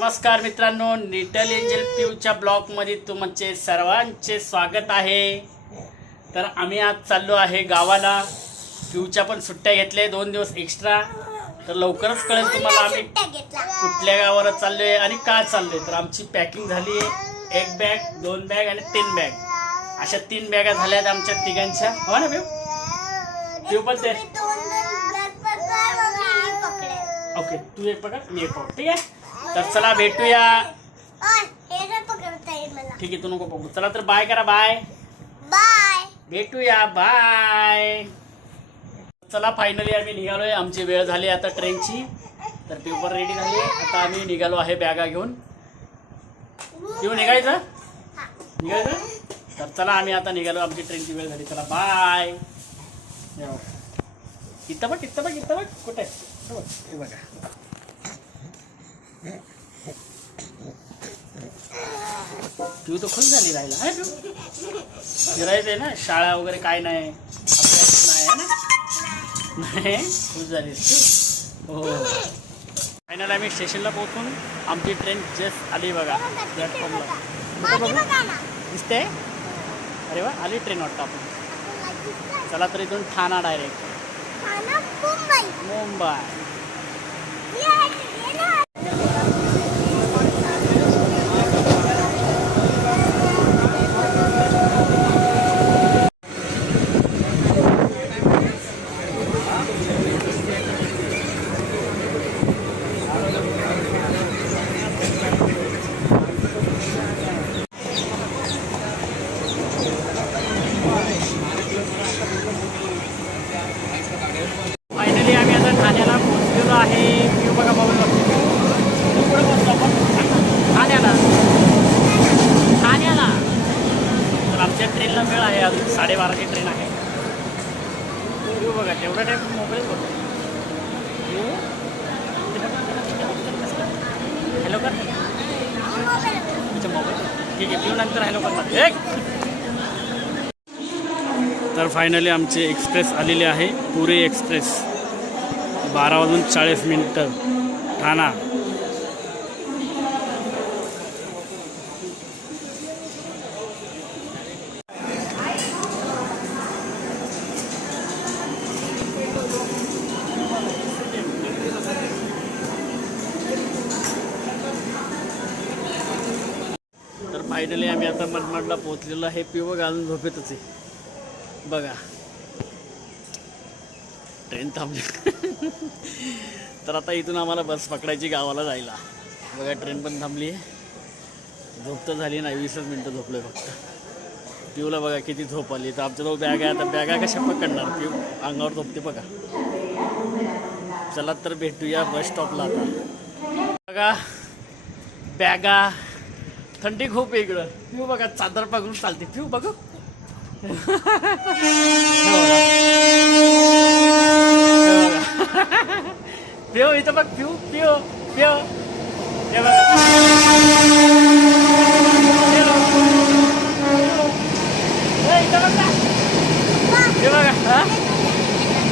नमस्कार मित्रांनो little angel पिवच्या ब्लॉगमध्ये तुमचे सर्वांचे स्वागत आहे. तर आम्ही आज चाललो आहे गावाला. पिवच्या पण सुट्ट्या घेतल्या दोन दिवस एक्स्ट्रा तर लवकरच कळेल तुम्हाला आम्ही कुठल्या गावाला चाललोय आणि का चाललोय. तर आमची पॅकिंग झाली आहे. एक बॅग दोन बॅग आणि तीन बॅग अशा तीन बॅगा झाल्यात आमच्या तिघांच्या. हो ना पिऊ पिऊ पण ते. ओके तू एक पकड मी एक पकड ठीक आहे? तर चला भेटूया. ठीक आहे तू नको बघू चला तर बाय करा बाय बाय भेटूया बाय चला फायनली आम्ही निघालोय. आमची वेळ झाली आता ट्रेनची तर पेपर रेडी झाली. आता आम्ही निघालो आहे बॅगा घेऊन. घेऊन निघायचं? निघायचं? तर चला आम्ही आता निघालो. आमची ट्रेनची वेळ झाली. चला बाय इथं बघ इथं बघ इथं बघ. कुठे? बघ. तू तर खुश झाली राहिला आहे तू? फिरायचंय ना शाळा वगैरे काय नाही अभ्यास नाही आहे ना? नाही खुश झालीस तू? हो. फायनल आम्ही स्टेशनला पोहोचून आमची ट्रेन जस्ट आली बघा प्लॅटफॉर्मला दिसते अरे वा आली ट्रेन वाटतं आपण. चला तर इथून ठाणा डायरेक्ट मुंबई मुंबई ये आहे, ये ना. फायनली आम्ही आता ठाण्याला पोहोचलेलो आहे व्ह्यू बघा मोबाईल पुढे पोहोचलो आपण ठाण्याला ठाण्याला तर आमच्या ट्रेनला वेळ आहे अजून साडेबाराची ट्रेन आहे. येऊ बघा तेवढा टाईम मोबाईल बघतो हॅलो कर. तुमच्या मोबाईल. ठीक आहे व्ह्यू नंतर हॅलो करणार एक. तर फायनली आमची एक्सप्रेस आलेली आहे पुरी एक्सप्रेस बारा वाजून चाळीस मिनटं. ठाणा. फायनली आम्ही आता मनमाडला पोहोचलेलो आहे. पिवं घालून झोपेतच आहे. बघा. ट्रेन थांबली. तर आता इथून आम्हाला बस पकडायची गावाला जायला. बघा ट्रेन पण थांबली आहे. झोप तर झाली नाही वीसच मिनटं झोपलोय फक्त. पिऊला बघा किती झोप आली. तर आमच्याजवळ बॅग आहे. आता बॅगा कशा पकडणार? पिऊ अंगावर झोपते बघा. चला तर भेटूया बस स्टॉपला आता. बघा. बॅगा. थंडी खूप आहे इकडं. पिऊ बघा चादर पकडून चालते. पिऊ बघू. पिओ इथं बघ पिऊ पिओ पिओ हे बघा. इथं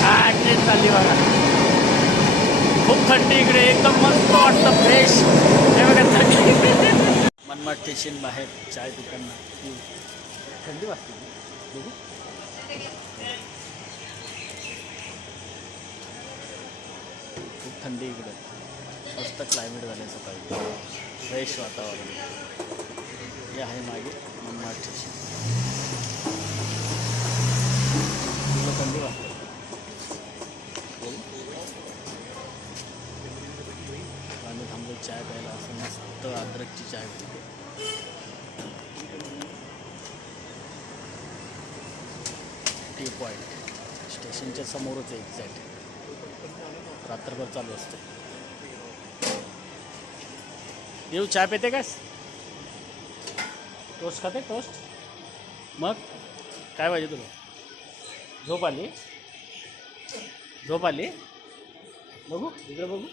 हा ट्रेन चालली बघा. खूप थंडी इकडे. एकदम मस्त वाटतं फ्रेश हे बघा थंडी. मनमाड स्टेशन बाहेर चाय दुकान थंडी वाजते बघू. खूप इकडे. मस्त क्लायमेट झालं सकाळी. फ्रेश वातावरण. हे आहे मागे मनमाड स्टेशन. थंडी वाजते? असं मस्त अद्रकची चाय टी पॉईंट स्टेशनच्या समोरच आहे एक्झॅक्ट रात्रभर चालू असते. येऊ चहा पिते का? टोस्ट खाते? टोस्ट मग? काय पाहिजे तुला? झोप आली? झोप आली? बघू इकडे बघू.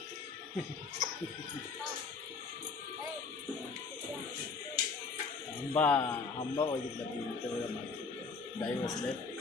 आंबा आंबा बघितला तुम्ही इथे बघा मागे. गाई बसल्यात